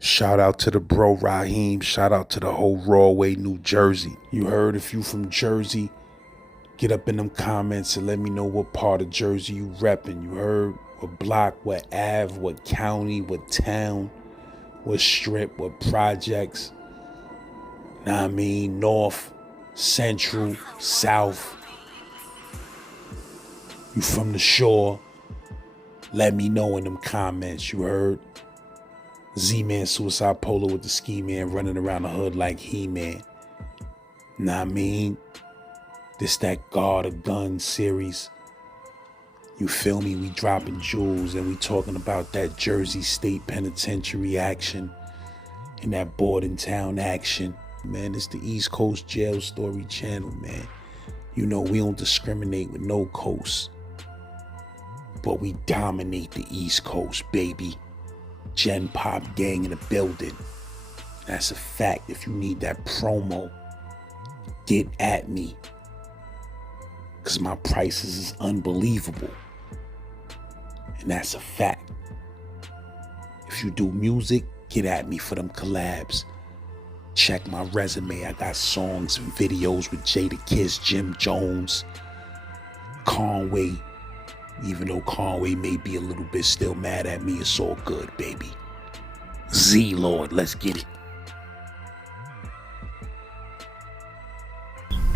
Shout out to the bro Raheem. Shout out to the whole Rawway, New Jersey. You heard, if you from Jersey, get up in them comments and let me know what part of Jersey you reppin'. You heard? What block, what Ave, what county, what town, what strip, what projects. Nah, I mean, north, central, south. You from the shore? Let me know in them comments. You heard? Z-Man Suicide Polo with the ski man running around the hood like He-Man. Nah, I mean, this that God of Guns series. You feel me? We dropping jewels and we talking about that Jersey State Penitentiary action and that Bordentown action. Man, it's the East Coast Jail Story channel, man. You know, we don't discriminate with no coast, but we dominate the East Coast, baby. Gen Pop gang in the building. That's a fact. If you need that promo, get at me. Because my prices is unbelievable. And that's a fact. If you do music, get at me for them collabs. Check my resume. I got songs and videos with Jada Kiss, Jim Jones, Conway. Even though Conway may be a little bit still mad at me, it's all good, baby. Z-Lord, let's get it.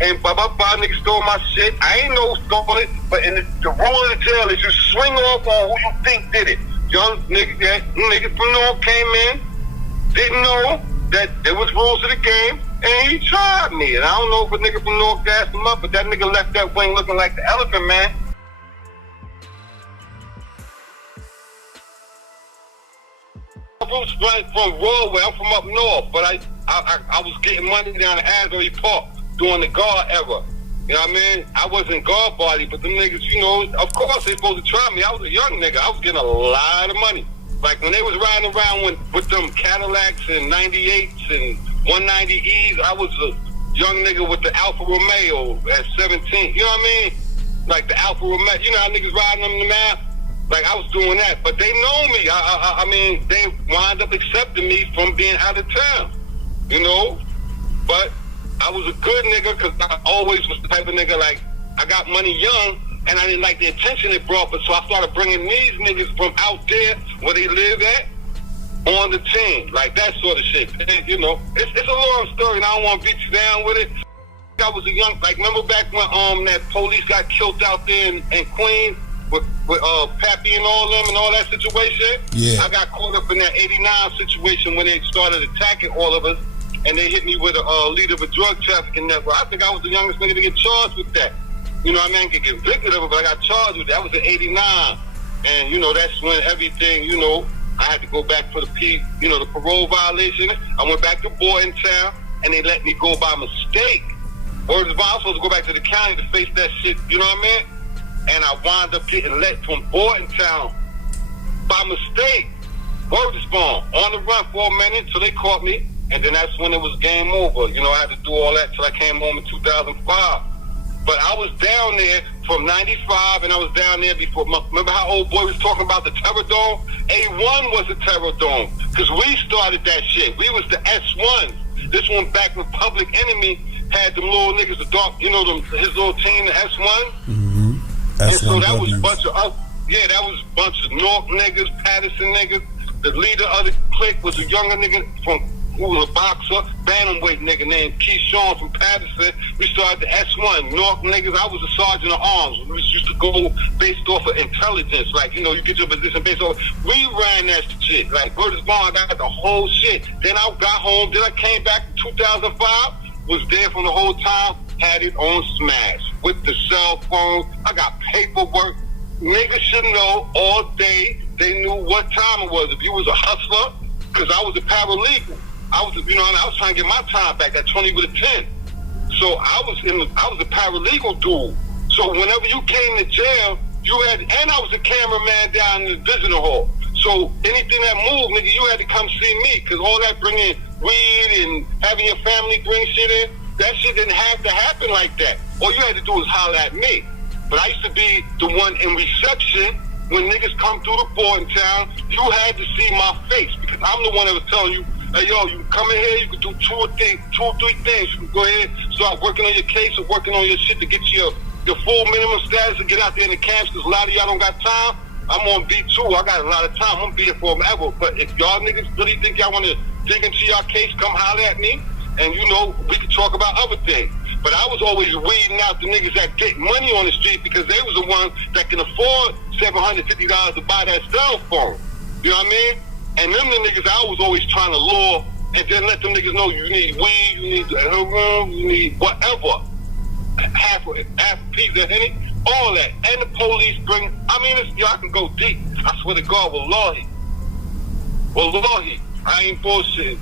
And blah, niggas stole my shit. I ain't know who stole it, but in the rule of the jail is you swing off on who you think did it. Young niggas from North came in, didn't know that there was rules to the game, and he tried me. And I don't know if a nigga from North gassed him up, but that nigga left that wing looking like the Elephant Man. Roots right from Rawway. I'm from up north, but I was getting money down at Asbury Park during the guard era. You know what I mean? I wasn't guard body, but them niggas, you know, of course they supposed to try me. I was a young nigga. I was getting a lot of money. Like when they was riding around with them Cadillacs and 98s and 190Es, I was a young nigga with the Alfa Romeo at 17. You know what I mean? Like the Alfa Romeo. You know how niggas riding them in the map? Like, I was doing that, but they know me. I mean, they wound up accepting me from being out of town, you know? But I was a good nigga because I always was the type of nigga, like, I got money young, and I didn't like the attention it brought, but so I started bringing these niggas from out there where they live at on the team, like that sort of shit. And, you know, it's a long story, and I don't want to beat you down with it. I was a young, like, remember back when that police got killed out there in Queens? With Pappy and all them and all that situation. Yeah. I got caught up in that 89 situation when they started attacking all of us, and they hit me with a leader of a drug trafficking network. I think I was the youngest nigga to get charged with that. You know what I mean? I could get convicted of it, but I got charged with that. That was in 89. And, you know, that's when everything, you know, I had to go back for the parole violation. I went back to Bordentown, and they let me go by mistake. Or I was supposed to go back to the county to face that shit, you know what I mean? And I wound up getting let from Bordentown by mistake. Bordentown on the run for a minute till they caught me, and then that's when it was game over. You know, I had to do all that till I came home in 2005. But I was down there from 95, and I was down there before. Remember how old boy was talking about the Terror Dome? A1 was the Terror Dome, because we started that shit. We was the S1s. This one back when Public Enemy had them little niggas, the dark, you know, his little team, the S1. Mm-hmm. And so that was a bunch of us. Yeah, that was a bunch of North niggas, Patterson niggas. The leader of the clique was a younger nigga who was a boxer, bantamweight nigga named Keyshawn from Patterson. We started the S1, North niggas. I was a sergeant of arms. We used to go based off of intelligence. Like, you know, you get your position based off. We ran that shit. Like, Curtis Bond, I got the whole shit. Then I got home. Then I came back in 2005. Was there from the whole time. Had it on smash with the cell phone. I got paperwork. Niggas should know all day. They knew what time it was. If you was a hustler, because I was a paralegal. I was trying to get my time back. That 20 with a 10. So I was a paralegal dude. So whenever you came to jail, and I was a cameraman down in the visitor hall. So anything that moved, nigga, you had to come see me, because all that bringing weed and having your family bring shit in, that shit didn't have to happen like that. All you had to do was holler at me. But I used to be the one in reception when niggas come through the Bordentown, you had to see my face because I'm the one that was telling you, hey, yo, you come in here, you can do two or three things. You can go ahead, start working on your case or working on your shit to get your full minimum status and get out there in the camps because a lot of y'all don't got time. I'm on B2. I got a lot of time. I'm gonna be here forever. But if y'all niggas really think y'all want to dig into your case, come holler at me. And, you know, we can talk about other things. But I was always weeding out the niggas that get money on the street because they was the ones that can afford $750 to buy that cell phone. You know what I mean? And them the niggas I was always trying to lure and then let them niggas know you need weed, you need heroin, you need whatever. Half a piece of Henny, all that. And the police bring, I mean, y'all can go deep. I swear to God, wallahi. Wallahi. I ain't bullshitting.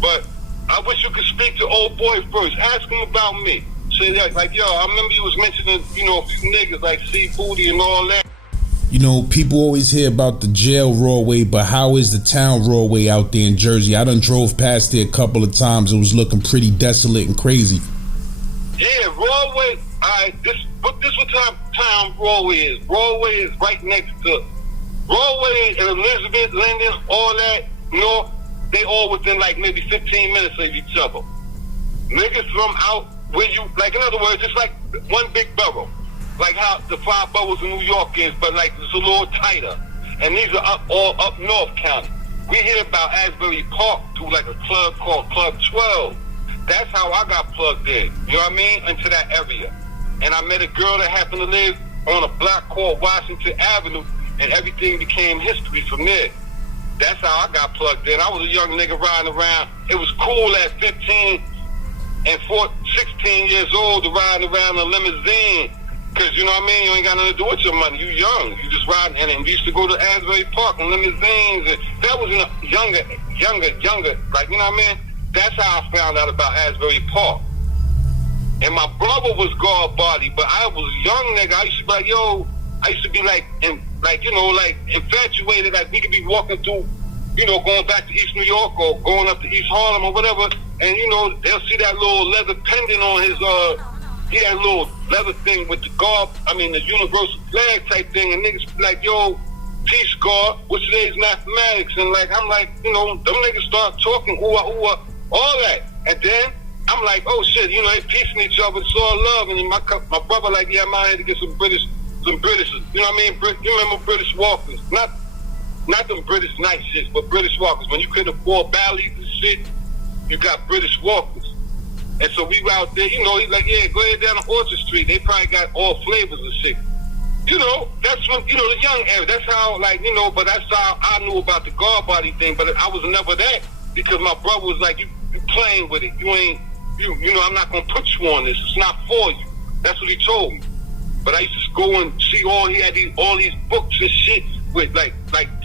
But I wish you could speak to old boy first. Ask him about me. Say that, like, yo, I remember you was mentioning, you know, a few niggas like C-Booty and all that. You know, people always hear about the jail raw way, but how is the town raw way out there in Jersey? I done drove past there a couple of times. It was looking pretty desolate and crazy. Yeah, raw way. This what town raw way is. Raw way is right next to raw way and Elizabeth, Linden, all that. You know, they all within like maybe 15 minutes of each other. Niggas from out where you, like, in other words, it's like one big borough. Like how the 5 boroughs in New York is, but like it's a little tighter. And these are all up North County. We hear about Asbury Park through like a club called Club 12. That's how I got plugged in, you know what I mean, into that area. And I met a girl that happened to live on a block called Washington Avenue, and everything became history from there. That's how I got plugged in. I was a young nigga riding around. It was cool at 15 and 16 years old to ride around a limousine. Because, you know what I mean, you ain't got nothing to do with your money. You young. You just riding. And we used to go to Asbury Park in limousines. And that was younger. Like, you know what I mean? That's how I found out about Asbury Park. And my brother was guard body, but I was a young nigga. I used to be like, yo, I used to be like infatuated. Like, we could be walking through, you know, going back to East New York or going up to East Harlem or whatever. And, you know, they'll see that little leather pendant on his, he had a little leather thing with the guard, the universal flag type thing. And niggas be like, yo, peace guard, what's today's mathematics? And like, I'm like, you know, them niggas start talking, ooh, all that. And then I'm like, oh shit, you know, they piecing each other, it's all love. And then my brother like, yeah, I'm out here to get some British, you know what I mean? You remember British Walkers? Not them British night shits, but British Walkers. When you couldn't afford Bally's and shit, you got British Walkers. And so we were out there, you know, he's like, yeah, go ahead down to Orchard Street. They probably got all flavors of shit. You know, that's when, you know, the young era. That's how, like, you know, but that's how I knew about the guard body thing. But I was never that because my brother was like, you playing with it. You ain't, you know, I'm not going to put you on this. It's not for you. That's what he told me. But I used to go and see he had all these books and shit with, like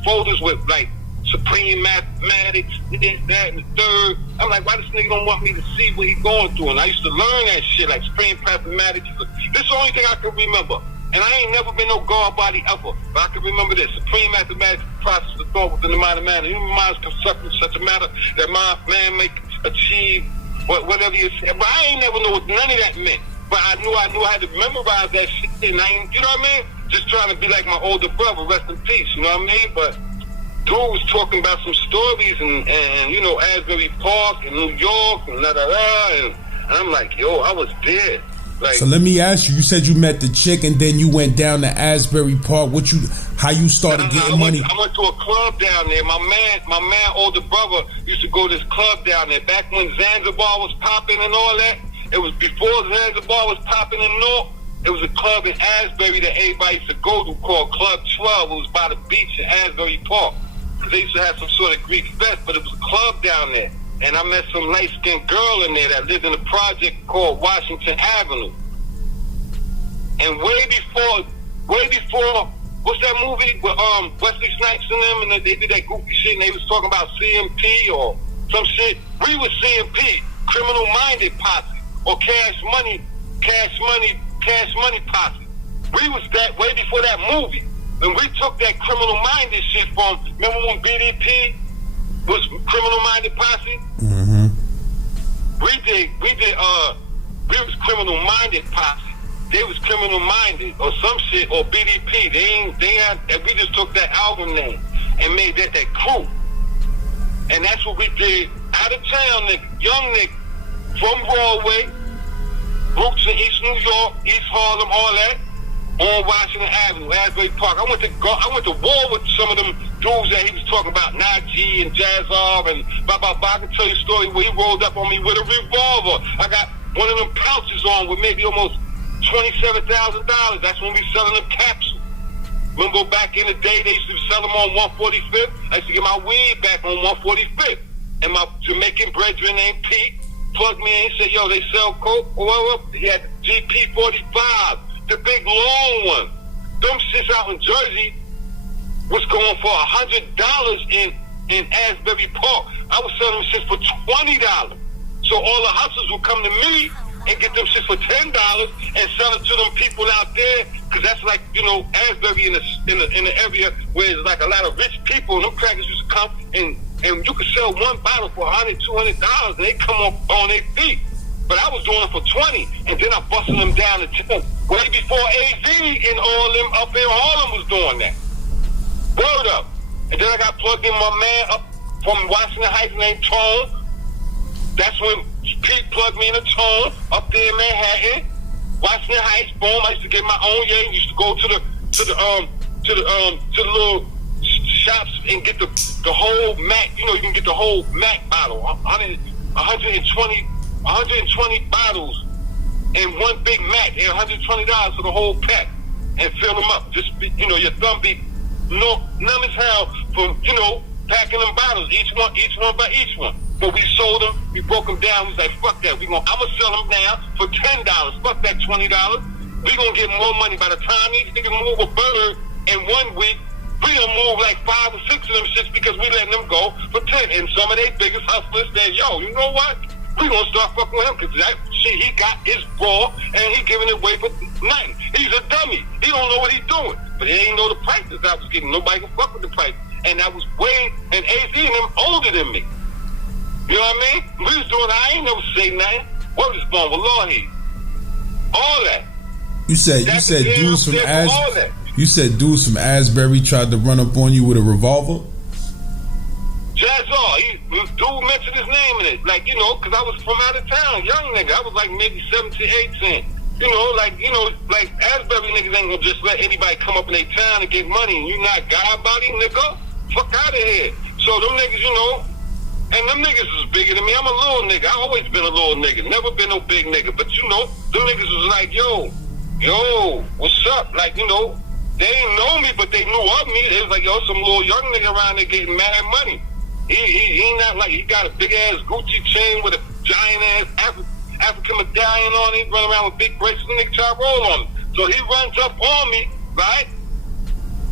folders with, like, Supreme Mathematics, this, that, and the third. I'm like, why this nigga don't want me to see what he's going through? And I used to learn that shit, like Supreme Mathematics. This is the only thing I can remember. And I ain't never been no guard body ever. But I can remember this. Supreme Mathematics, the process of thought within the mind of man. The human mind is constructed in such a matter that man may achieve whatever you say. But I ain't never know what none of that meant. But I knew I had to memorize that shit. And you know what I mean? Just trying to be like my older brother, rest in peace. You know what I mean? But dude was talking about some stories and you know, Asbury Park and New York and and I'm like, yo, I was there. Like, so let me ask you, you said you met the chick and then you went down to Asbury Park. How you started getting money? I went to a club down there. My man, older brother used to go to this club down there. Back when Zanzibar was popping and all that. It was before Zanzibar was popping in North. It was a club in Asbury that everybody used to go to called Club 12. It was by the beach in Asbury Park. They used to have some sort of Greek fest, but it was a club down there. And I met some light-skinned girl in there that lived in a project called Washington Avenue. And way before, what's that movie with Wesley Snipes and them, and they did that goofy shit, and they was talking about CMP or some shit. We was CMP, Criminal Minded Posse, or Cash Money Posse. We was that way before that movie. And we took that Criminal Minded shit from, remember when BDP was Criminal Minded Posse? Mm-hmm. We was Criminal Minded Posse. they was criminal minded or some shit, or BDP. We just took that album name and made that crew. And that's what we did. Out of town nigga, young nigga, from Broadway, roots in East New York, East Harlem, all that, on Washington Avenue, Asbury Park. I went to war with some of them dudes that he was talking about, Najee and Jazzar and blah, blah, blah. I can tell you a story where he rolled up on me with a revolver. I got one of them pouches on with maybe almost $27,000. That's when we selling them capsules. Remember back in the day, they used to sell them on 145th? I used to get my weed back on 145th. And my Jamaican brethren named Pete plugged me in and said, yo, they sell coke? Well, he had the GP45, the big long one. Them shits out in Jersey was going for $100 in Asbury Park. I was selling them shits for $20. So all the hustlers would come to me and get them shits for $10 and sell it to them people out there, because that's like, you know, Asbury in the area where there's like a lot of rich people, and them crackers used to come and you could sell one bottle for $100, $200, and they come up on their feet. But I was doing it for $20, and then I busted them down to $10. Way before AV and all them up in Harlem was doing that. Word up. And then I got plugged in my man up from Washington Heights named Tone. That's when Pete plugged me in a Tone up there in Manhattan. Washington Heights, boom. I used to get my own I used to go to the little shops and get the whole Mac. You know, you can get the whole Mac bottle, 120 bottles in one big Mac, and $120 for the whole pack, and fill them up. Just you know, your thumb be numb as hell from, you know, packing them bottles, each one by each one. But we sold them, we broke them down. We was like, fuck that. I'm gonna sell them now for $10. Fuck that $20. We gonna get more money. By the time these niggas move a bird in 1 week, we done move like 5 or 6 of them shits because we letting them go for 10. And some of their biggest hustlers said, yo, you know what? We gonna start fucking with him, because that shit he got is raw and he giving it away for nothing. He's a dummy. He don't know what he's doing. But he ain't know the prices I was getting. Nobody can fuck with the price. And that was and AZ and them older than me. You know what I mean? We was doing, I ain't never say nothing. What was born with law here? All that. You said dudes from Asbury tried to run up on you with a revolver? Jazzar, dude mentioned his name in it. Like, you know, because I was from out of town, young nigga. I was like maybe 17, 18. You know, like Asbury niggas ain't gonna just let anybody come up in their town and get money, and you not God body, nigga? Fuck out of here. So them niggas, you know, and them niggas is bigger than me. I'm a little nigga. I always been a little nigga. Never been no big nigga. But, you know, them niggas was like, yo, what's up? Like, you know, they didn't know me, but they knew of me. They was like, yo, some little young nigga around there getting mad money. He not like, he got a big-ass Gucci chain with a giant-ass African medallion on it. He run around with big bracelets, and nigga try to roll on him. So he runs up on me, right,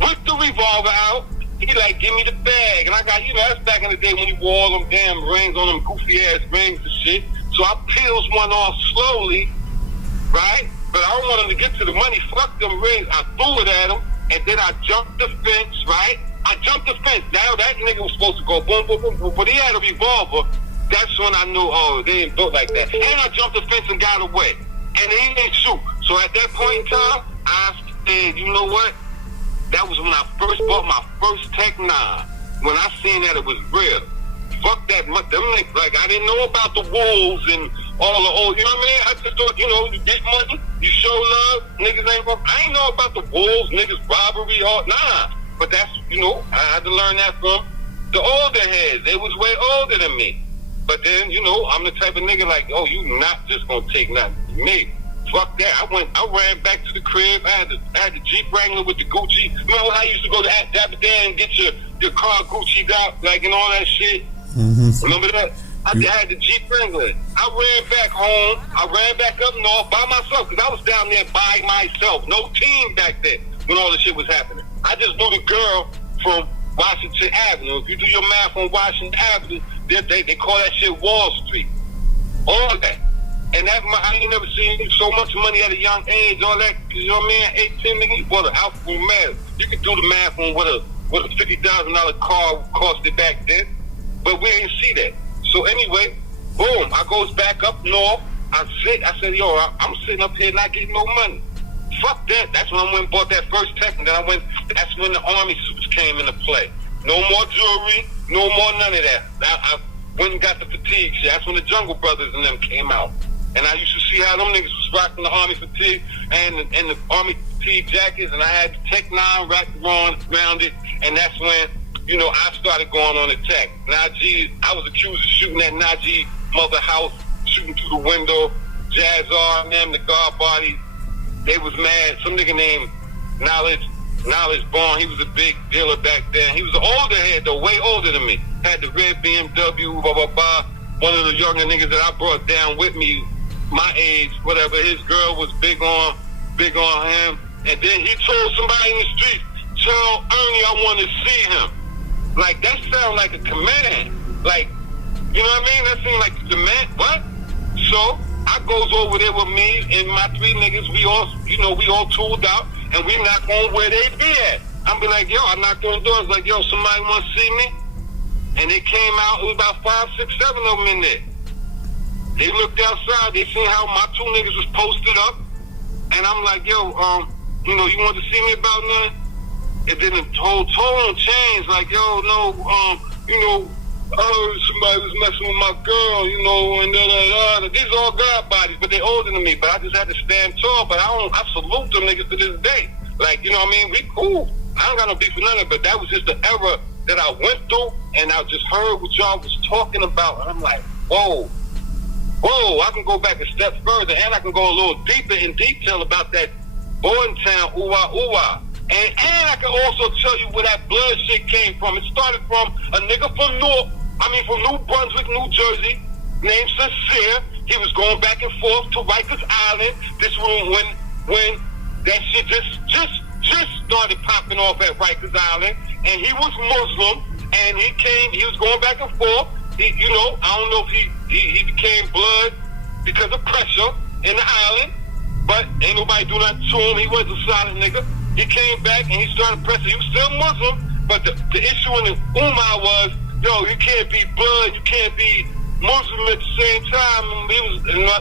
with the revolver out. He like, give me the bag. And I got, you know, that's back in the day when you wore all them damn rings on them goofy ass rings and shit. So I peels one off slowly, right? But I don't want him to get to the money. Fuck them rings. I threw it at him, and then I jumped the fence, right? I jumped the fence. Now that nigga was supposed to go boom, boom, boom, boom. But he had a revolver. That's when I knew, oh, they ain't built like that. And I jumped the fence and got away. And he didn't shoot. So at that point in time, I said, you know what? That was when I first bought my first Tech 9. When I seen that it was real. Fuck that. Them niggas, like, I didn't know about the wolves and all the old, you know what I mean? I just thought, you know, you get money, you show love, niggas ain't fuck. I ain't know about the wolves, niggas robbery, all, nah. But that's, you know, I had to learn that from the older heads. They was way older than me. But then, you know, I'm the type of nigga like, oh, you not just gonna take nothing from me. Fuck that. I ran back to the crib. I had the Jeep Wrangler with the Gucci. Remember when I used to go to Dapper Dan and get your car Gucci'd out, like, and all that shit? Mm-hmm. Remember that? I had the Jeep Wrangler. I ran back home. I ran back up north by myself, because I was down there by myself. No team back then when all this shit was happening. I just knew the girl from Washington Avenue. If you do your math on Washington Avenue, they call that shit Wall Street. All that. And that, I ain't never seen so much money at a young age, all that, you know what I mean? 18, nigga, you bought an Alpha math. You can do the math on what a $50,000 car costed back then, but we didn't see that. So anyway, boom, I goes back up north. I said, yo, I'm sitting up here not getting no money. fuck that. That's when I went and bought that first tech, and then that's when the army suits came into play. No more jewelry, no more none of that. I went and got the fatigue shit. That's when the Jungle Brothers and them came out. And I used to see how them niggas was rocking the army fatigue and the army fatigue jackets, and I had the Tech 9 wrapped around it, and that's when, you know, I started going on the tech. Najee, I was accused of shooting at Najee mother house, shooting through the window. Jazz R and them, the guard body, they was mad. Some nigga named Knowledge Bond, he was a big dealer back then. He was an older head though, way older than me. Had the red BMW, blah, blah, blah. One of the younger niggas that I brought down with me, my age, whatever, his girl was big on him. And then he told somebody in the street, tell Ernie I want to see him. Like, that sound like a command. Like, you know what I mean? That seemed like a demand. What? So I goes over there with me and my three niggas. We all tooled out, and we knock on where they be at. I'm be like, yo, I knocked on the doors, like, yo, somebody want to see me? And they came out. It was about 5, 6, 7 of them in there. They looked outside. They seen how my two niggas was posted up, and I'm like, yo, you want to see me about nothing? And then the whole tone changed, like, yo, no, I heard somebody was messing with my girl, and da-da-da. These are all God bodies, but they older than me. But I just had to stand tall. But I salute them niggas to this day. Like, you know what I mean? We cool. I don't got no beef with none of it, but that was just the era that I went through, and I just heard what y'all was talking about. And I'm like, whoa, I can go back a step further, and I can go a little deeper in detail about that Bordentown, ooh-ah. And I can also tell you where that blood shit came from. It started from a nigga from New Brunswick, New Jersey, named Sincere. He was going back and forth to Rikers Island. This was when that shit just started popping off at Rikers Island. And he was Muslim, and he was going back and forth. I don't know if he became blood because of pressure in the island, but ain't nobody do nothing to him. He was a solid nigga. He came back and he started pressing. He was still Muslim, but the issue in the Ummah was, yo, you can't be blood, you can't be Muslim at the same time.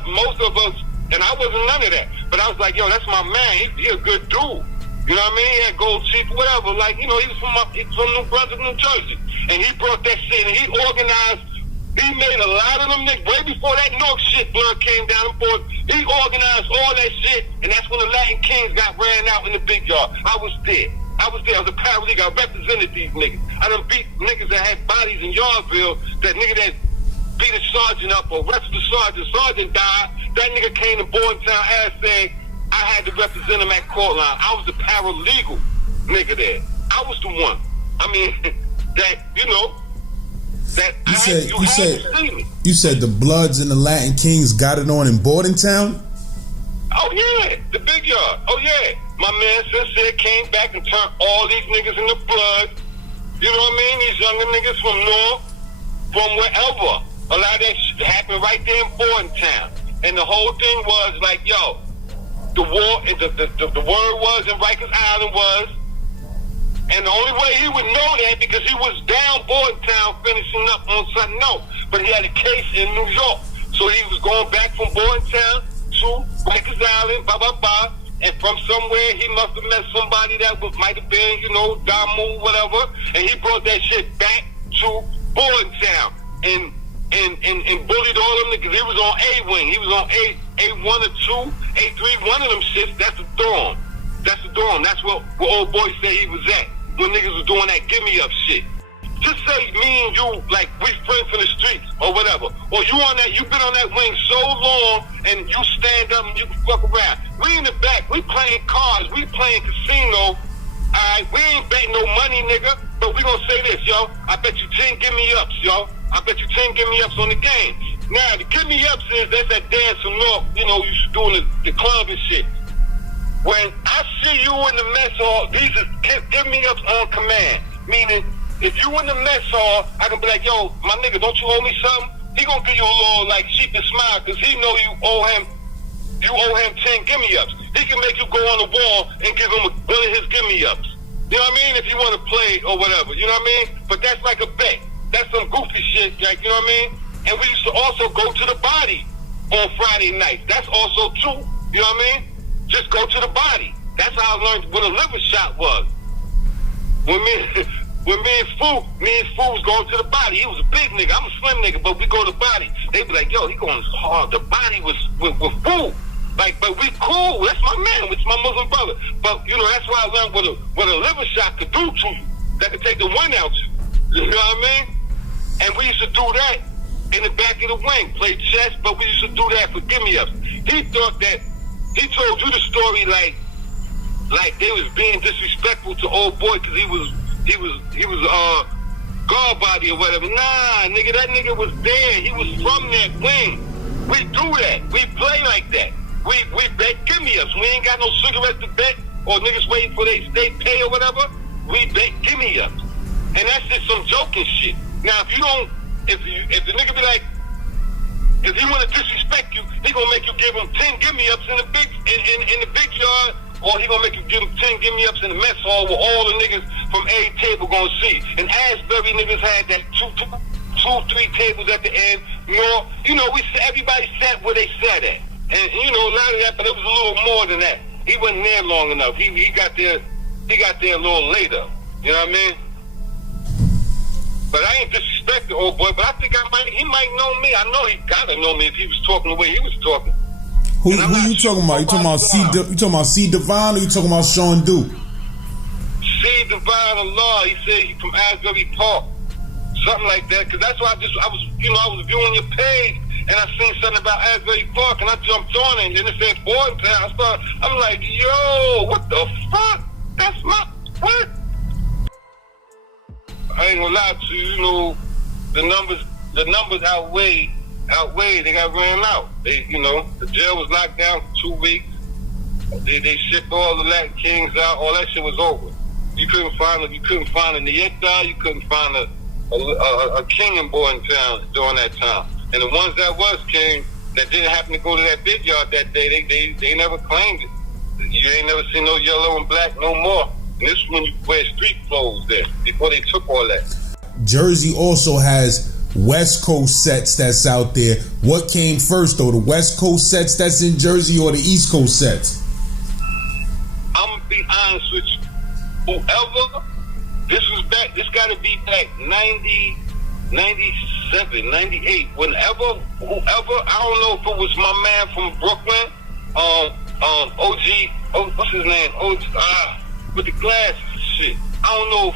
Most of us, and I wasn't none of that. But I was like, yo, that's my man. He a good dude. You know what I mean? He had gold teeth, whatever. Like, he was from New Brunswick, New Jersey. And he brought that shit, and he organized. He made a lot of them niggas, way before that North shit blood came down the board. He organized all that shit, and that's when the Latin Kings got ran out in the big yard. I was there. I was a paralegal. I represented these niggas. I done beat niggas that had bodies in Yardville. That nigga that beat a sergeant up or arrested the sergeant. Sergeant died. That nigga came to Bordentown ass saying I had to represent him at court line. I was the paralegal nigga there. I was the one. I mean, that, You said the Bloods and the Latin Kings got it on in Bordentown? Oh yeah, the big yard. Oh yeah. My man Sincere came back and turned all these niggas into blood. You know what I mean? These younger niggas from North, from wherever. A lot of that shit happened right there in Bordentown. And the whole thing was like, yo, the war, the word was in Rikers Island was, and the only way he would know that because he was down Bordentown finishing up on something else. But he had a case in New York. So he was going back from Bordentown to Rikers Island, blah, blah, blah. And from somewhere, he must have met somebody that might have been, Damu, whatever. And he brought that shit back to Bordentown and bullied all them niggas. He was on A-Wing. He was on A1 or 2, A3, one of them shits. That's the dorm. That's what old boy said he was at when niggas was doing that gimme up shit. Just say me and you, like, we friends in the streets or whatever. Or you been on that wing so long and you stand up and you can fuck around. We in the back, we playing cards, we playing casino. Alright, we ain't betting no money, nigga. But we gonna say this, yo. I bet you 10 gimme-ups, yo. I bet you 10 gimme-ups on the game. Now, the gimme-ups is that's that dance from North, you doing the club and shit. When I see you in the mess hall, these are gimme-ups on command. Meaning, if you in the mess hall, I can be like, yo, my nigga, don't you owe me something? He gonna give you a little, like, sheep and smile, because he know you owe him 10 gimme-ups. He can make you go on the wall and give him one of his gimme-ups. You know what I mean? If you want to play or whatever, you know what I mean? But that's like a bet. That's some goofy shit, like, you know what I mean? And we used to also go to the body on Friday nights. That's also too, you know what I mean? just go to the body. That's how I learned what a liver shot was. When me and Foo was going to the body. He was a big nigga. I'm a slim nigga, but we go to the body. They be like, yo, he going hard. The body was with Foo. Like, but we cool. That's my man. It's my Muslim brother. But, you know, that's why I learned what a liver shot could do to you. That could take the one out you. You know what I mean? And we used to do that in the back of the wing. Play chess, but we used to do that for gimme-ups. He thought that, he told you the story like they was being disrespectful to old boy because he was guard body or whatever. Nah, nigga, that nigga was there. He was from that wing. We do that. We play like that. We bet gimme-ups. We ain't got no cigarettes to bet or niggas waiting for their state pay or whatever. We bet gimme-ups. And that's just some joking shit. Now, if the nigga be like, if he want to disrespect you, he gonna make you give him 10 gimme-ups in the big yard, or he gonna make you give him 10 gimme-ups in the mess hall where all the niggas from every table gonna see. And Asbury niggas had that three tables at the end. You know, everybody sat where they sat at. And, you know, a lot of that, but it was a little more than that. He wasn't there long enough. He got there a little later. You know what I mean? But I ain't disrespect the old boy, but I think he might know me. I know he gotta know me if he was talking the way he was talking. Who you talking about? You talking about C Divine or you talking about Sean Duke? C Divine Allah. He said he from Asbury Park. Something like that. Cause that's why I was viewing your page and I seen something about Asbury Park and I jumped on it and then it said Bordentown. I'm like, yo, what the fuck? That's my what? I ain't gonna lie to you, you know, the numbers outweigh, they got ran out. The jail was locked down for 2 weeks. They shipped all the Latin Kings out, all that shit was over. You couldn't find a Nieta, you couldn't find a king in Bordentown during that time. And the ones that was king, that didn't happen to go to that big yard that day, they never claimed it. You ain't never seen no yellow and black no more. And this is when you wear street clothes there, before they took all that. Jersey also has West Coast sets that's out there. What came first, though? The West Coast sets that's in Jersey or the East Coast sets? I'm going to be honest with you. Whoever, this got to be back 90, 97, 98. Whoever, I don't know if it was my man from Brooklyn, OG, what's his name? With the glasses and shit. I don't know if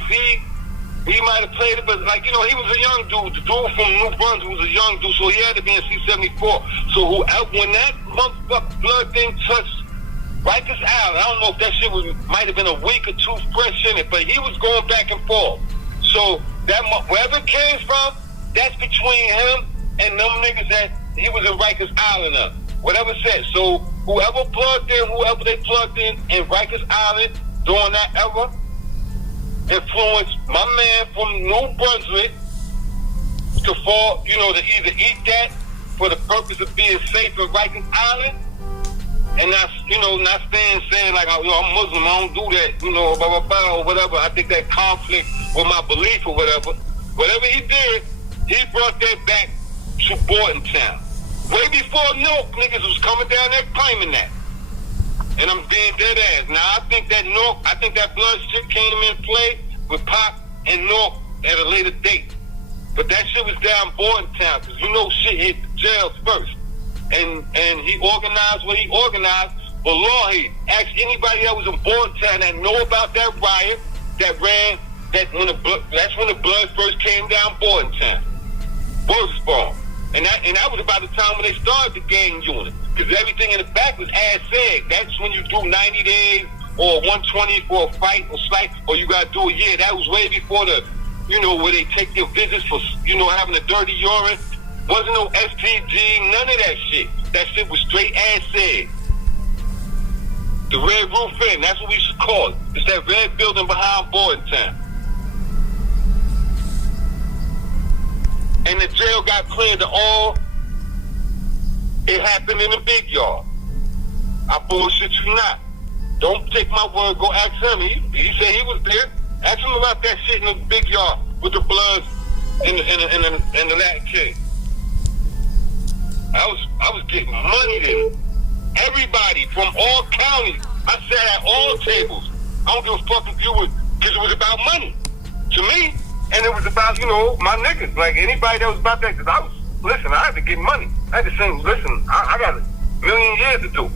he might have played it, but like, you know, he was a young dude. The dude from New Brunswick was a young dude, so he had to be in C-74. So when that motherfucking blood thing touched Rikers Island, I don't know if that shit might have been a week or two fresh in it, but he was going back and forth. So that wherever it came from, that's between him and them niggas that he was in Rikers Island of. Whatever said. So whoever they plugged in Rikers Island during that era influenced my man from New Brunswick to fall, you know, to either eat that for the purpose of being safe in Rikers Island and not saying like, you know, I'm Muslim, I don't do that, you know, blah, blah, blah, or whatever. I think that conflict with my belief or whatever. Whatever he did, he brought that back to Bordentown. Way before Newark niggas was coming down there claiming that. And I'm being dead ass. Now, I think that blood shit came in play with Pop and Newark at a later date. But that shit was down Bordentown, because you know shit hit the jails first. And he organized what he organized. But Lord, he asked anybody that was in Bordentown that know about that riot that ran, that's when the blood first came down Bordentown. Bordentown. And that was about the time when they started the gang unit. Because everything in the back was ass sag. That's when you do 90 days or 120 for a fight or slight, or you got to do a year. That was way before the, you know, where they take your visits for, you know, having a dirty urine. Wasn't no STG, none of that shit. That shit was straight ass sag. The Red Roof Inn, that's what we should call it. It's that red building behind Bordentown. And the jail got cleared to all. It happened in the big yard. I bullshit you not. Don't take my word. Go ask him. He said he was there. Ask him about that shit in the big yard with the blood and the Latin King. I was getting money then. everybody from all counties. I sat at all tables. I don't give a fuck if you would, because it was about money to me, and it was about, you know, my niggas. Like anybody that was about that, because I had to get money. I had to say, listen, I got a million years to do.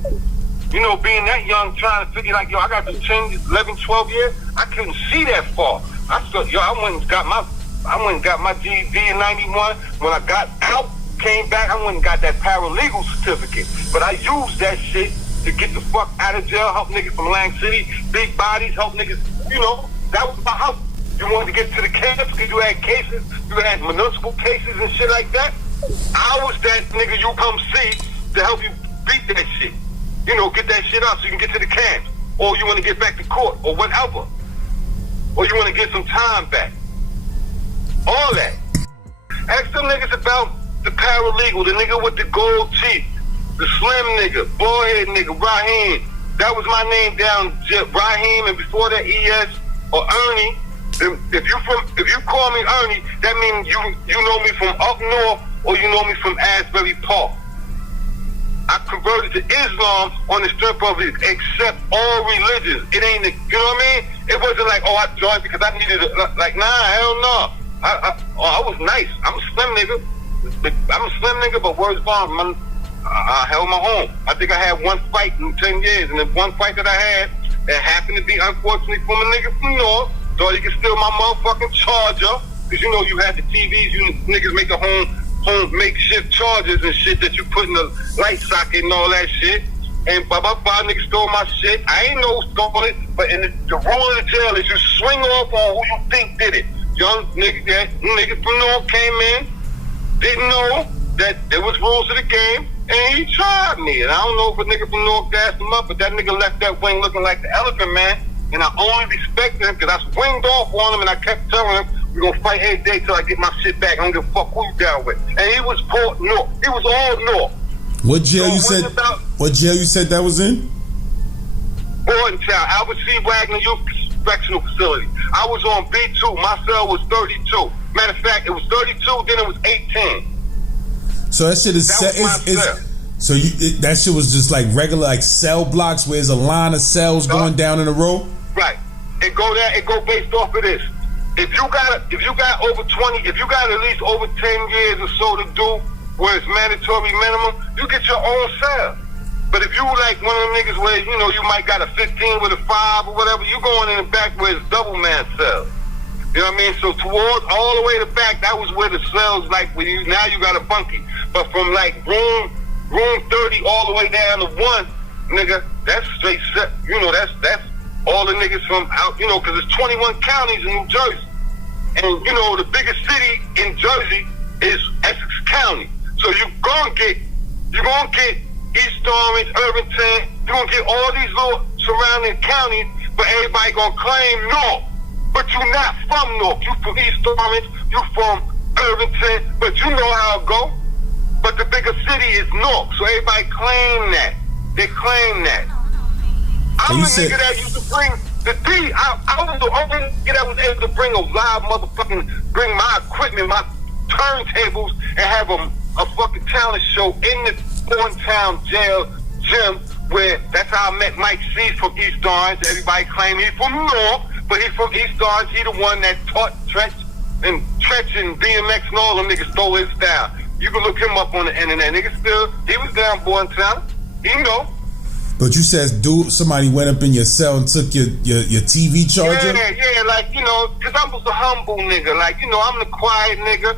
You know, being that young, trying to figure like, yo, I got to 10, 11, 12 years. I couldn't see that far. I thought, yo, I went and got my GED in 91. When I got out, came back, I went and got that paralegal certificate. But I used that shit to get the fuck out of jail, help niggas from Lang City, big bodies, help niggas, you know, that was my house. You wanted to get to the camps because you had cases, you had municipal cases and shit like that. I was that nigga you come see to help you beat that shit. You know, get that shit out so you can get to the camps. Or you want to get back to court or whatever. Or you want to get some time back. All that. Ask them niggas about the paralegal, the nigga with the gold teeth, the slim nigga, boyhead nigga, Raheem. That was my name down, Raheem, and before that ES or Ernie. If you call me Ernie, that means you know me from up north or you know me from Asbury Park. I converted to Islam on the strength of it, accept all religions. It ain't, you know what I mean? It wasn't like, oh, I joined because I needed it. Like, nah, hell no. I was nice. I'm a slim nigga, but words bond. I held my own. I think I had one fight in 10 years, and the one fight that I had, it happened to be, unfortunately, from a nigga from North. Thought he could steal my motherfucking charger, because you know you had the TVs, you niggas make the home makeshift chargers and shit that you put in the light socket and all that shit. And niggas stole my shit. I ain't know who stole it, but the rule of the jail is you swing off on who you think did it. Young nigga from North came in, didn't know that there was rules of the game, and he tried me. And I don't know if a nigga from North gassed him up, but that nigga left that wing looking like the Elephant Man, and I only respected him because I swinged off on him, and I kept telling him, we're gonna fight every day till I get my shit back. I don't give a fuck who you down with. And he was Port North. He was all North. What jail you said? What jail you said that was in? Bordentown, Albert C. Wagner Youth Correctional Facility. I was on B2. My cell was 32. Matter of fact, it was 32. Then it was 18. So that shit is so that shit was just like regular, like cell blocks where there's a line of cells going down in a row. Right. It go based off of this. If you got over 20, if you got at least over 10 years or so to do where it's mandatory minimum, you get your own cell. But if you like one of them niggas where, you know, you might got a 15 with a 5 or whatever, you going in the back where it's double man cells. You know what I mean? So towards all the way to the back, that was where the cells, like, when now you got a bunkie. But from like room 30 all the way down to 1, nigga, that's straight set. You know, that's all the niggas from out, you know, because there's 21 counties in New Jersey. And, you know, the biggest city in Jersey is Essex County. So you're gonna get East Orange, Irvington, you're gonna get all these little surrounding counties, but everybody gonna claim North. But you're not from North. You from East Orange, you from Irvington, but you know how it go. But the bigger city is North, so everybody claim that. They claim that. I'm the nigga that used to bring the D. I was the only nigga that was able to bring a live bring my equipment, my turntables, and have a fucking talent show in the Bordentown jail gym, where that's how I met Mike C from East Orange. Everybody claim he's from North, but he's from East Orange. He the one that taught Tretch and BMX and all them niggas stole his style. You can look him up on the internet. Nigga he was down Bordentown. He know. But you said, somebody went up in your cell and took your TV charger? Yeah, like, you know, because I was a humble nigga. Like, you know, I'm the quiet nigga.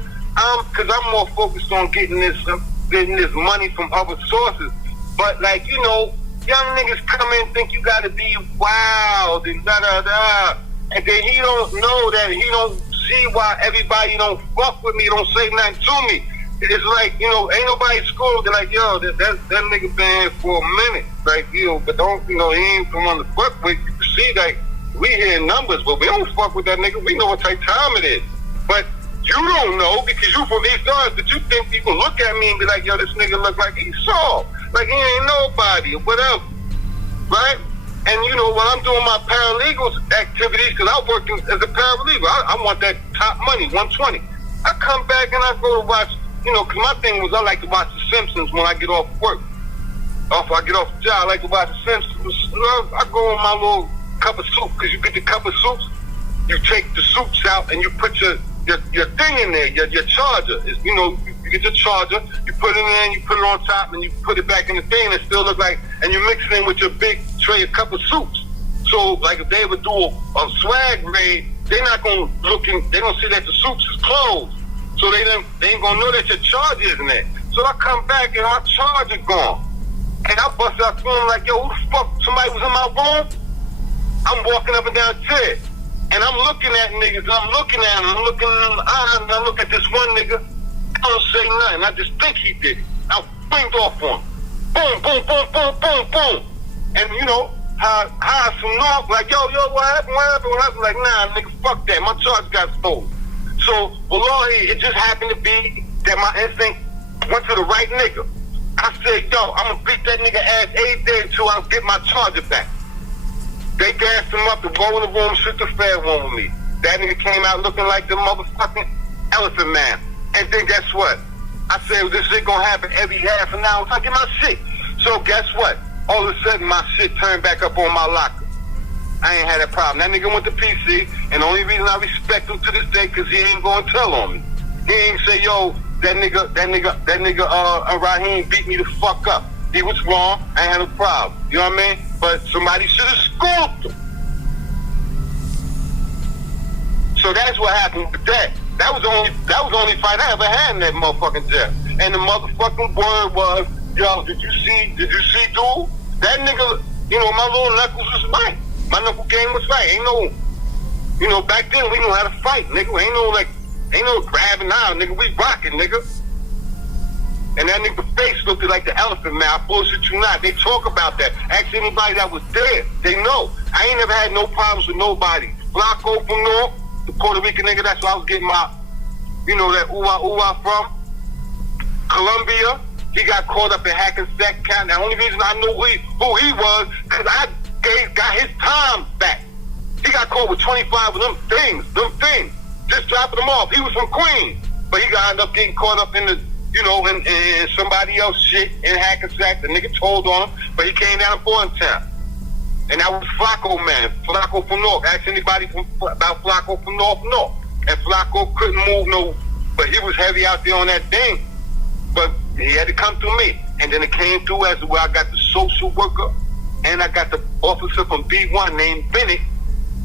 Because I'm more focused on getting this money from other sources. But, like, you know, young niggas come in and think you got to be wild and da-da-da. And then he don't know that, he don't see why everybody don't fuck with me, don't say nothing to me. It's like, you know, ain't nobody schooled. They're like, yo, that nigga been here for a minute. Like, you know, but don't, you know, he ain't from on the fuck with. You can see, like, we hear numbers, but we don't fuck with that nigga. We know what type of time it is. But you don't know because you from East Orange, but you think people look at me and be like, yo, this nigga look like he's soft. Like, he ain't nobody or whatever. Right? And, you know, when I'm doing my paralegal activities, because I work as a paralegal, I want that top money, 120. I come back and I go to watch, you know, because my thing was I like to watch The Simpsons when I get off work. After I get off the job, I like to watch The Simpsons. I go on my little cup of soup, because you get the cup of soups, you take the soups out and you put your thing in there, your charger. It's, you know, you get your charger, you put it in, you put it on top, and you put it back in the thing, and it still look like, and you mix it in with your big tray of cup of soups. So, like, if they ever do a swag raid, they're not gonna they're gonna see that the soups is closed. So they ain't gonna know that your charger isn't there. So I come back and my charger gone. And I bust out phone like, yo, who the fuck, somebody was in my room? I'm walking up and down the stairs. And I'm looking at niggas, and I'm looking at them, I'm looking in the eye, and I look at this one nigga, I don't say nothing, I just think he did it. I winged off on him. Boom, boom, boom, boom, boom, boom. And you know, how some north, like, yo, what happened? Like, nah, nigga, fuck that, my charge got stolen. So, wallahi, it just happened to be that my instinct went to the right nigga. I said, yo, I'm gonna beat that nigga ass every day until I get my charger back. They gassed him up to go in the room, shoot the fair one with me. That nigga came out looking like the motherfucking Elephant Man. And then guess what? I said, well, this shit gonna happen every half an hour until I get my shit. So guess what? All of a sudden, my shit turned back up on my locker. I ain't had that problem. That nigga went to PC, and the only reason I respect him to this day, because he ain't gonna tell on me. He ain't say, yo, that nigga, Raheem beat me the fuck up. He was wrong. I ain't had no problem. You know what I mean? But somebody should have schooled him. So that's what happened with that. That was the only fight I ever had in that motherfucking jail. And the motherfucking word was, yo, did you see, dude? That nigga, you know, my little knuckles was right. My knuckle game was right. Ain't no, you know, back then we knew how to fight, nigga. Ain't no grabbing now, nigga. We rocking, nigga. And that nigga face looked like the Elephant Man. I bullshit you not. They talk about that. Ask anybody that was there. They know. I ain't never had no problems with nobody. Flacco from North, the Puerto Rican nigga, that's where I was getting my, you know, that ooh-ah from. Colombia, he got caught up in Hackensack County. The only reason I knew who he was, because I got his time back. He got caught with 25 of them things. Just dropping them off. He was from Queens. But he got ended up getting caught up in the, you know, in somebody else shit in Hackensack. The nigga told on him, but he came down to Bordentown. And that was Flacco, man. Flacco from North. Ask anybody about Flacco from North. And Flacco couldn't move but he was heavy out there on that thing. But he had to come through me. And then it came through as where I got the social worker and I got the officer from B1 named Bennett,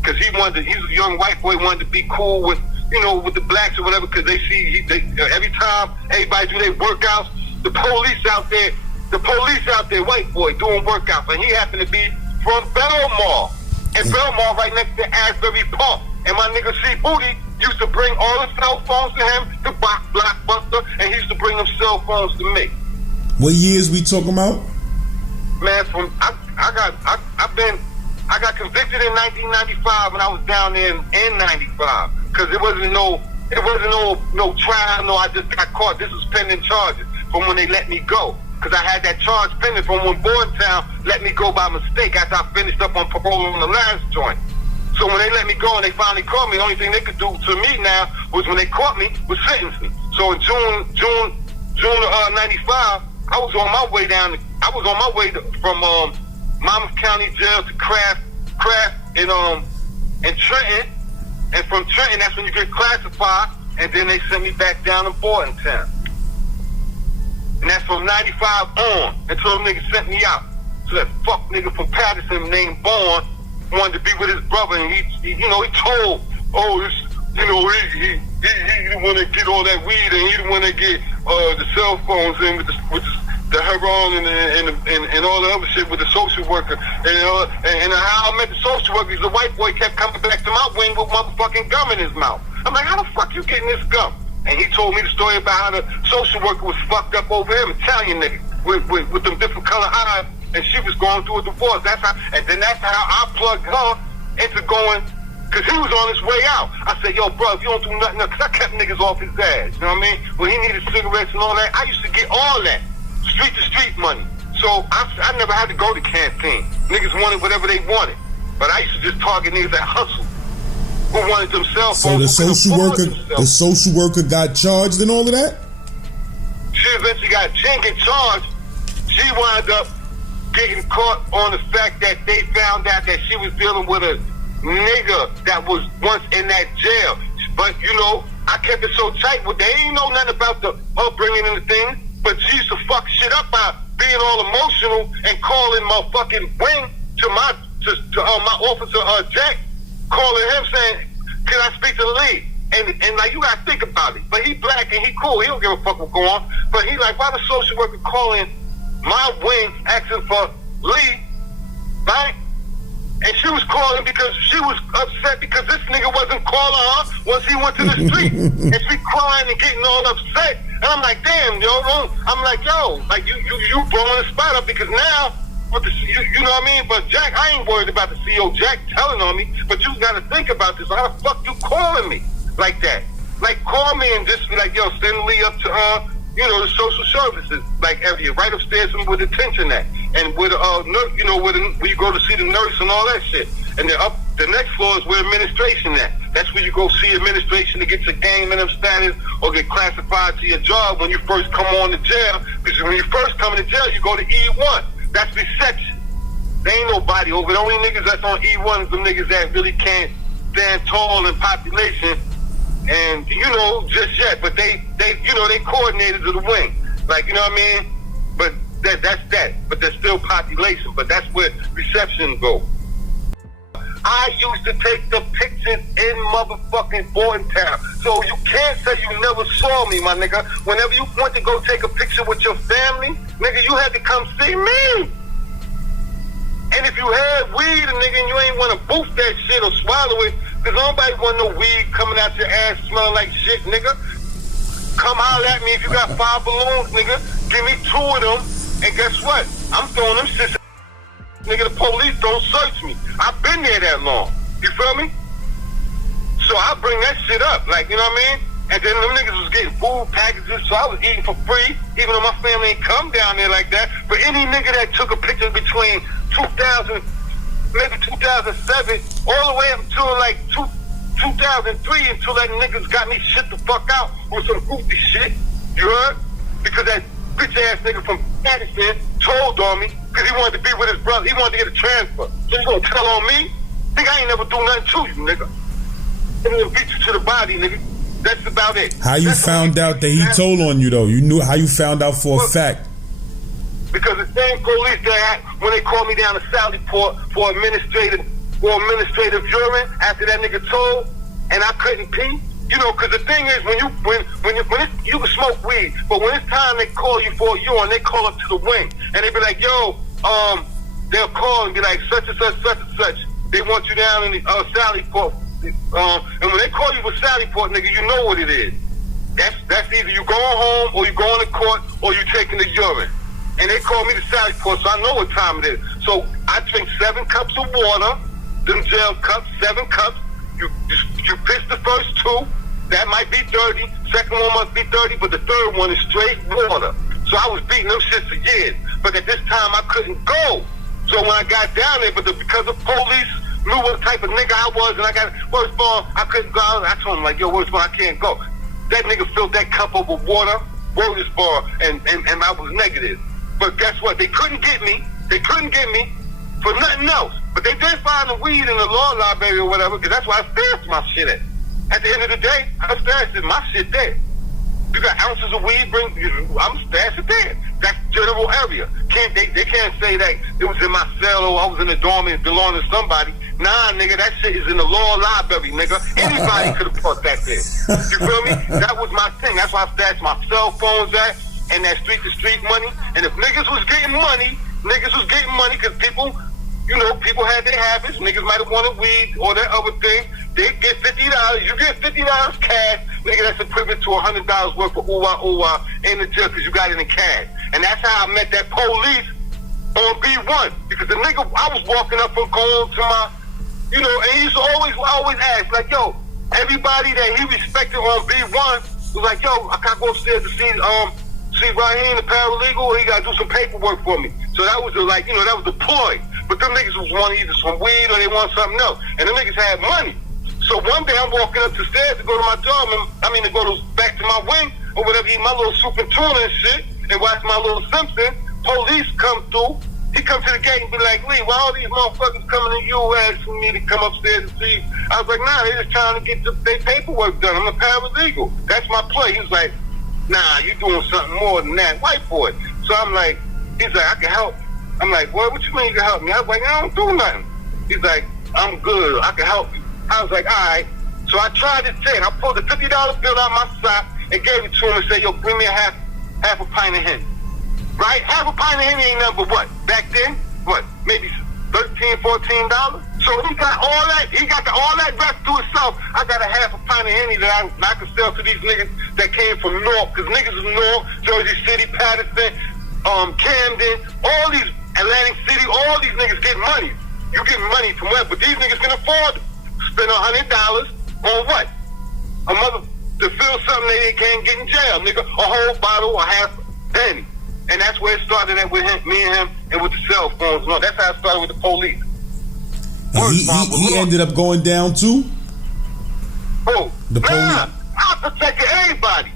because he's a young white boy, wanted to be cool with, you know, with the blacks or whatever, because they see, every time everybody do their workouts, the police out there, white boy, doing workouts, and he happened to be from Belmar. And Belmar right next to Asbury Park. And my nigga C Booty used to bring all the cell phones to him, to Blockbuster, and he used to bring them cell phones to me. What years we talking about? Man, I got convicted in 1995 when I was down there in 95. Because it wasn't no trial, I just got caught. This was pending charges from when they let me go. Because I had that charge pending from when Bordentown let me go by mistake after I finished up on parole on the last joint. So when they let me go and they finally caught me, the only thing they could do to me now was when they caught me, was sentence me. So in June of 95, I was on my way from Monmouth County Jail to Craft in Trenton. And from Trenton, that's when you get classified, and then they sent me back down to Bordentown. And that's from 95 on until them niggas sent me out. So that fuck nigga from Patterson named Bourne wanted to be with his brother, and he told, he didn't want to get all that weed, and he didn't want to get the cell phones in with the heroin and all the other shit with the social worker. And how I met the social worker is the white boy kept coming back to my wing with motherfucking gum in his mouth. I'm like, how the fuck you getting this gum? And he told me the story about how the social worker was fucked up over him, Italian nigga, with them different color eyes, and she was going through a divorce. That's how I plugged her into going, because he was on his way out. I said, yo, bro, if you don't do nothing else, because I kept niggas off his ass, you know what I mean? When he needed cigarettes and all that, I used to get all that. Street to street money. So I never had to go to canteen. Niggas wanted whatever they wanted. But I used to just target niggas that hustle. Who wanted them cell phones. So the social worker got charged and all of that? She eventually she didn't get charged. She wound up getting caught on the fact that they found out that she was dealing with a nigga that was once in that jail. But, you know, I kept it so tight. Well, they ain't know nothing about her bringing in the thing, but she used to fuck shit up by being all emotional and calling my fucking wing to my officer, Jack, calling him saying, can I speak to the lead? And like, you gotta think about it. But he black and he cool. He don't give a fuck what's going on. But he like, why the social worker calling my wing asking for Lee, right? And she was calling because she was upset because this nigga wasn't calling her once he went to the street. And she crying and getting all upset. And I'm like, damn, yo. I'm like, yo, like you blowing the spot up because now, you know what I mean? But Jack, I ain't worried about the CEO Jack telling on me, but you gotta think about this. How the fuck you calling me like that? Like, call me and just be like, yo, send Lee up to, you know, the social services, like area, right upstairs with detention at. And with nurse, you know, where you go to see the nurse and all that shit. And then up the next floor is where administration at. That's where you go see administration to get your gang minimum status or get classified to your job when you first come on to jail. Because when you first come to jail, you go to E1. That's reception. There ain't nobody over. The only niggas that's on E1 is the niggas that really can't stand tall in population. And, you know, just yet. But they you know, they coordinators of the wing. Like, you know what I mean? But that's that. But there's still population. But that's where reception go. I used to take the pictures in motherfucking Bordentown. So you can't say you never saw me, my nigga. Whenever you went to go take a picture with your family, nigga, you had to come see me. And if you had weed, nigga, and you ain't want to boost that shit or swallow it, because nobody want no weed coming out your ass smelling like shit, nigga. Come holler at me if you got 5 balloons, nigga. Give me 2 of them, and guess what? I'm throwing them shit. Nigga, the police don't search me. I've been there that long. You feel me? So I bring that shit up, like, you know what I mean? And then them niggas was getting food packages, so I was eating for free, even though my family ain't come down there like that. But any nigga that took a picture between 2000, maybe 2007, all the way up until like 2003, until that niggas got me shit the fuck out with some goofy shit, you heard? Because that bitch ass nigga from Pakistan told on me because he wanted to be with his brother. He wanted to get a transfer. So you gonna tell on me? Nigga, I ain't never do nothing to you, nigga. I'm gonna beat you to the body, nigga. That's about it. How you found out that he told on you, though? You knew how you found out for a fact? Because the same police that when they called me down to Sallyport for administrative urine after that nigga told, and I couldn't pee. You know, because the thing is, when you can smoke weed, but when it's time they call you for a urine, they call up to the wing, and they be like, yo, they'll call and be like, such and such, such and such. They want you down in the Sallyport. And when they call you for Sallyport, nigga, you know what it is. That's either you going home or you going to court or you taking the urine. And they call me to Sallyport, so I know what time it is. So I drink 7 cups of water, them gel cups, 7 cups. You piss the first 2. That might be dirty. Second one must be dirty, but the third one is straight water. So I was beating them shits for years. But at this time, I couldn't go. So when I got down there, because the police knew what type of nigga I was, and I got worst ball, I couldn't go. I told him, like, yo, worst ball, I can't go. That nigga filled that cup up with water, worst ball, and I was negative. But guess what? They couldn't get me. They couldn't get me for nothing else. But they did find the weed in the law library or whatever, because that's where I stashed my shit at. At the end of the day, I stashed my shit there. You got ounces of weed, I'm stashing there. That's general area. They can't say that it was in my cell or I was in the dorm and it belonged to somebody. Nah, nigga, that shit is in the law library, nigga. Anybody could have put that there. You feel me? That was my thing. That's why I stashed my cell phones at and that street-to-street money. And if niggas was getting money because people, you know, people had their habits. Niggas might have wanted weed or that other thing. They get $50. You get $50 cash. Nigga, that's equivalent to $100 worth of ooh-wah in the jail because you got it in cash. And that's how I met that police on B1. Because the nigga, I was walking up from Cole to my, you know, and he used to always ask, like, yo, everybody that he respected on B1 was like, yo, I can't go upstairs to see Raheem, the paralegal, he got to do some paperwork for me. So that was like, you know, that was the ploy. But them niggas was wanting either some weed or they want something else. And them niggas had money. So one day I'm walking up the stairs to go to my dorm, to go back to my wing or whatever, eat my little soup and tuna and shit, and watch my little Simpson. Police come through, He come to the gate and be like, Lee, why all these motherfuckers coming to you asking me to come upstairs and see? I was like, nah, they just trying to get their paperwork done. I'm a paralegal. That's my play. He was like, nah, you doing something more than that, white boy. So I'm like, he's like, I can help. I'm like, what you mean you can help me? I was like, I don't do nothing. He's like, I'm good. I can help you. I was like, all right. So I tried to take. I pulled a $50 bill out of my sock and gave it to him and said, yo, bring me a half a pint of Henny. Right? Half a pint of Henny ain't nothing but what? Back then, what? Maybe $13, $14? So he got all that. He got all that rest to himself. I got a half a pint of Henny that I could sell to these niggas that came from North, because niggas is North, Jersey City, Patterson, Camden, all these, Atlantic City, all these niggas getting money. You getting money from where? But these niggas can afford to spend $100 on what? A mother to feel something they can't get in jail, nigga. A whole bottle or half a penny. And that's where it started at with him, me and him, and with the cell phones. No, that's how it started with the police. He ended up going down too? Oh, the police? Nah, I protected everybody.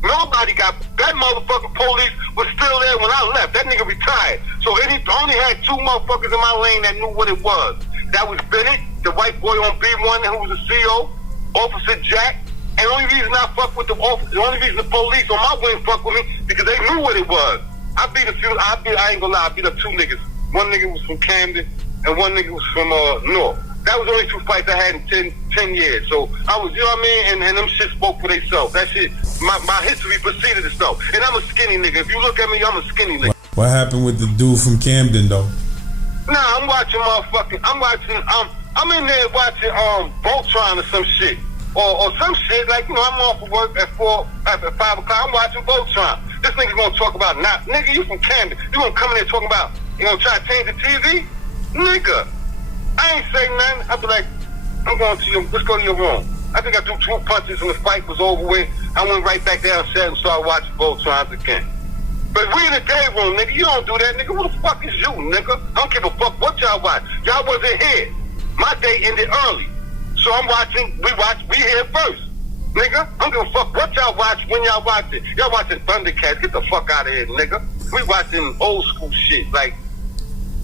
Nobody got, that motherfucking police was still there when I left. That nigga retired. So he only had two motherfuckers in my lane that knew what it was. That was Bennett, the white boy on B1 who was a CO, Officer Jack. And the only reason I fuck with the only reason the police on my wing fuck with me, because they knew what it was. I ain't gonna lie, I beat up two niggas. One nigga was from Camden and one nigga was from North. That was the only two fights I had in 10 years. So I was, you know what I mean? And them shit spoke for themselves. That shit, my history preceded itself. And I'm a skinny nigga. If you look at me, I'm a skinny nigga. What happened with the dude from Camden though? Nah, I'm watching I'm in there watching Bordentown or some shit. Or some shit, like, you know, I'm off of work at 5 o'clock, I'm watching Bordentown. This nigga's gonna talk about, nigga, you from Camden. You gonna come in there talking about, you gonna try to change the TV? Nigga, I ain't say nothing. I'll be like, let's go to your room. I think I threw 2 punches and the fight was over with. I went right back downstairs and started watching Bordentown again. But we in the day room, nigga, you don't do that, nigga. Who the fuck is you, nigga? I don't give a fuck what y'all watch. Y'all wasn't here. My day ended early. So I'm watching, we here first. Nigga, I don't give a fuck what y'all watch when y'all watch it. Y'all watching Thundercats, get the fuck out of here, nigga. We watching old school shit, like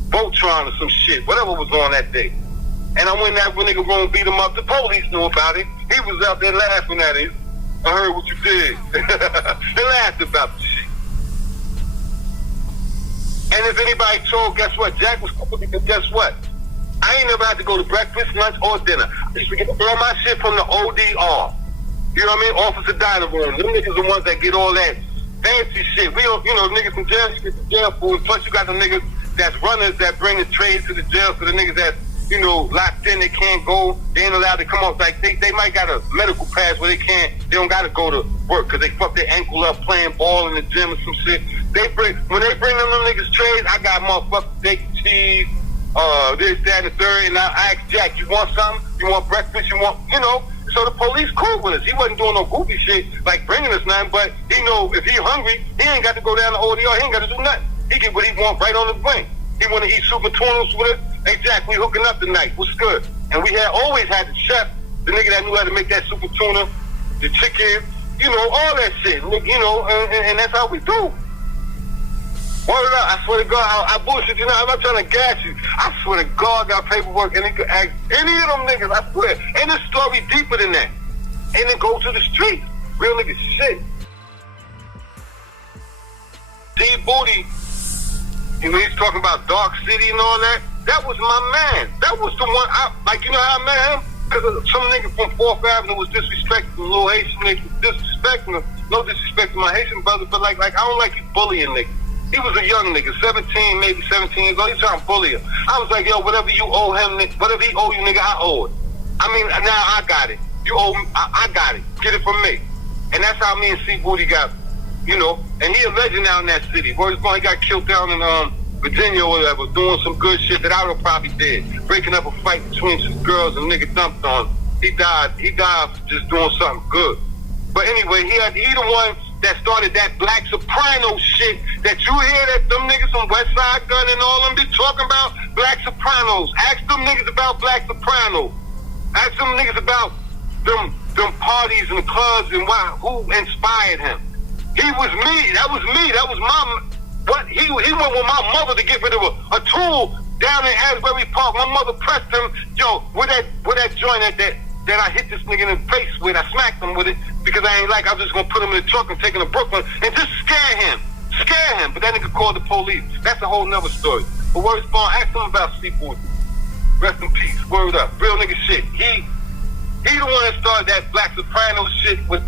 Voltron or some shit, whatever was on that day. And I went that nigga room, beat him up. The police knew about it. He was out there laughing at it. I heard what you did. They laughed about the shit. And if anybody told, guess what? Jack was cool because guess what? I ain't never had to go to breakfast, lunch, or dinner. I used to get all my shit from the ODR. You know what I mean? Officer dining room. Them niggas the ones that get all that fancy shit. We don't, you know, niggas from jail, you get the jail food. Plus you got the niggas that's runners that bring the trays to the jail. So the niggas that, you know, locked in, they can't go. They ain't allowed to come out. Like they might got a medical pass where they don't got to go to work because they fucked their ankle up playing ball in the gym or some shit. When they bring them niggas trays, I got motherfucking steak and cheese, this, that, and the third, and I asked Jack, you want something? You want breakfast? You want, you know? So the police cool with us. He wasn't doing no goofy shit like bringing us nothing, but he know if he hungry, he ain't got to go down to ODR. He ain't got to do nothing. He get what he want right on his wing. He want to eat super tunas with us. Hey Jack, we hooking up tonight. What's good? And we always had the chef, the nigga that knew how to make that super tuna, the chicken, you know, all that shit. You know, and that's how we do. Word up, I swear to God, I bullshit you now. I'm not trying to gas you. I swear to God, I got paperwork, and he could ask any of them niggas, I swear. And the story deeper than that. And then go to the street. Real nigga shit. D Booty, you know, he's talking about Dark City and all that. That was my man. That was the one, you know how I met him? Because some nigga from 4th Avenue was disrespecting the little Haitian nigga, disrespecting him. No disrespect to my Haitian brother, but like I don't like you bullying niggas. He was a young nigga, 17, maybe 17 years old. He trying to bully him. I was like, yo, whatever you owe him, whatever he owe you, nigga, I owe it. I mean, now I got it. You owe me, I got it. Get it from me. And that's how me and C Booty got, you know, and he a legend now in that city. Where he got killed down in Virginia or whatever, doing some good shit that I would probably did. Breaking up a fight between some girls and nigga dumped on him. He died for just doing something good. But anyway, he the one that started that Black Soprano shit that you hear that them niggas from West Side Gun and all them be talking about Black Sopranos. Ask them niggas about Black Sopranos. Ask them niggas about them parties and clubs and who inspired him. He was me. That was me. That was What he went with my mother to get rid of a tool down in Asbury Park. My mother pressed him, yo, with that joint that I hit this nigga in the face with. I smacked him with it because I was just gonna put him in the truck and take him to Brooklyn and just scare him. But that nigga called the police. That's a whole nother story. But word spawn, ask him about Seafood. Rest in peace. Word up. Real nigga shit. He the one that started that Black Soprano shit with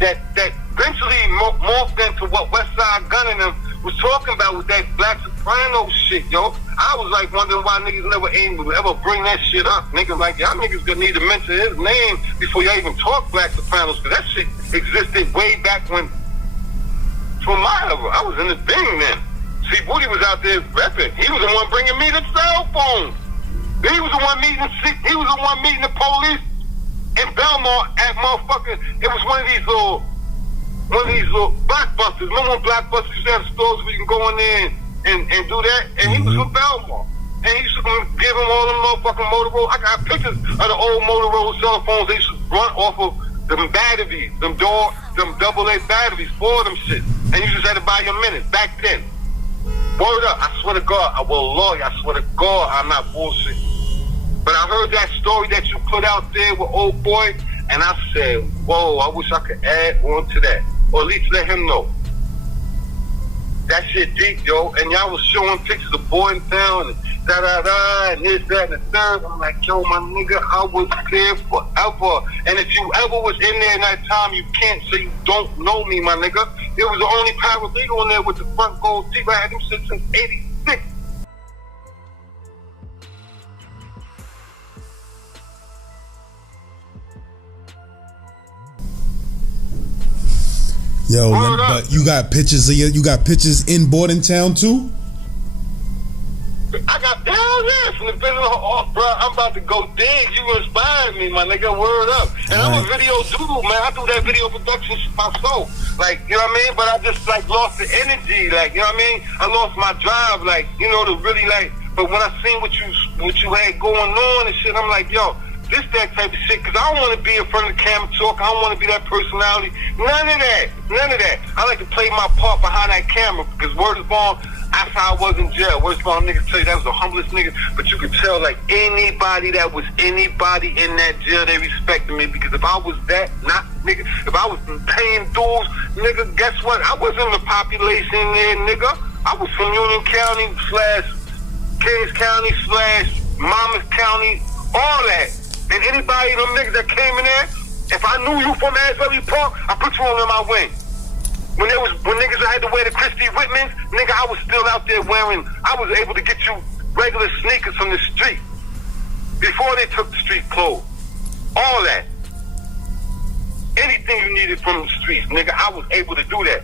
that eventually morphed into what Westside Gunn and them was talking about with that Black Soprano shit, yo. I was like wondering why niggas never ever bring that shit up. Niggas like, y'all niggas gonna need to mention his name before y'all even talk Black Sopranos, because that shit existed way back when, from my era. I was in the thing then. See, Booty was out there repping. He was the one bringing me the cell phone. He was the one meeting the police in Belmont at motherfucking, it was one of these little blockbusters. Remember when blockbusters used to have stores where you can go in there and do that? And he was from Belmont. And he used to give him all them motherfucking Motorola. I got pictures of the old Motorola cell phones. They used to run off of them batteries, them AA batteries, 4 of them shit. And you just had to buy your minutes back then. Word up, I swear to God, Lord, I swear to God, I'm not bullshit. But I heard that story that you put out there with old boy, and I said, whoa, I wish I could add on to that. Or at least let him know. That shit deep, yo. And y'all was showing pictures of Bordentown and da-da-da and this, that, and the third. I'm like, yo, my nigga, I was there forever. And if you ever was in there in that time, you can't say you don't know me, my nigga. It was the only paralegal in there with the front gold teeth. I had them shit since 86. Yo, but you got pictures in Bordentown too? I got down there from the business. Oh, bro, I'm about to go dig. You inspired me, my nigga. Word up. And I'm a video dude, man. I do that video production shit myself. Like, you know what I mean? But I just lost the energy. Like, you know what I mean? I lost my drive. Like, you know, to really But when I seen what you had going on and shit, I'm like, yo, this that type of shit, because I don't want to be in front of the camera talk. I don't want to be that personality. None of that. I like to play my part behind that camera, because word is born, that's how I was in jail. Word is born, niggas tell you that was the humblest nigga, but you could tell, like, anybody in that jail, they respected me, because if I was that, if I was paying dues, nigga, guess what? I wasn't in the population there, nigga. I was from Union County / Kings County / Monmouth County, all that. And anybody, them niggas that came in there, if I knew you from Asbury Park, I put you on my wing. When niggas had to wear the Christy Whitmans, nigga, I was still out there I was able to get you regular sneakers from the street before they took the street clothes. All that. Anything you needed from the streets, nigga, I was able to do that.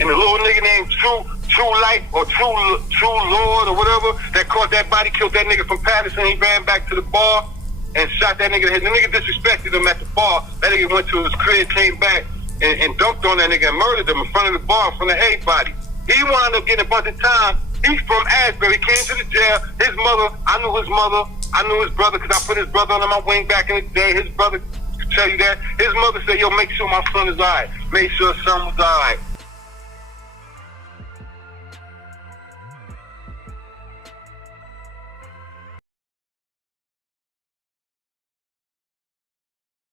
And the little nigga named True Light or True Lord or whatever that caught that body, killed that nigga from Patterson, he ran back to the bar and shot that nigga. The nigga disrespected him at the bar. That nigga went to his crib, came back, and dumped on that nigga and murdered him in front of the bar, in front of everybody. He wound up getting a bunch of time. He's from Asbury, came to the jail. His mother, I knew his mother, I knew his brother, because I put his brother under my wing back in the day. His brother could tell you that. His mother said, yo, make sure my son is all right. Make sure his son was all right.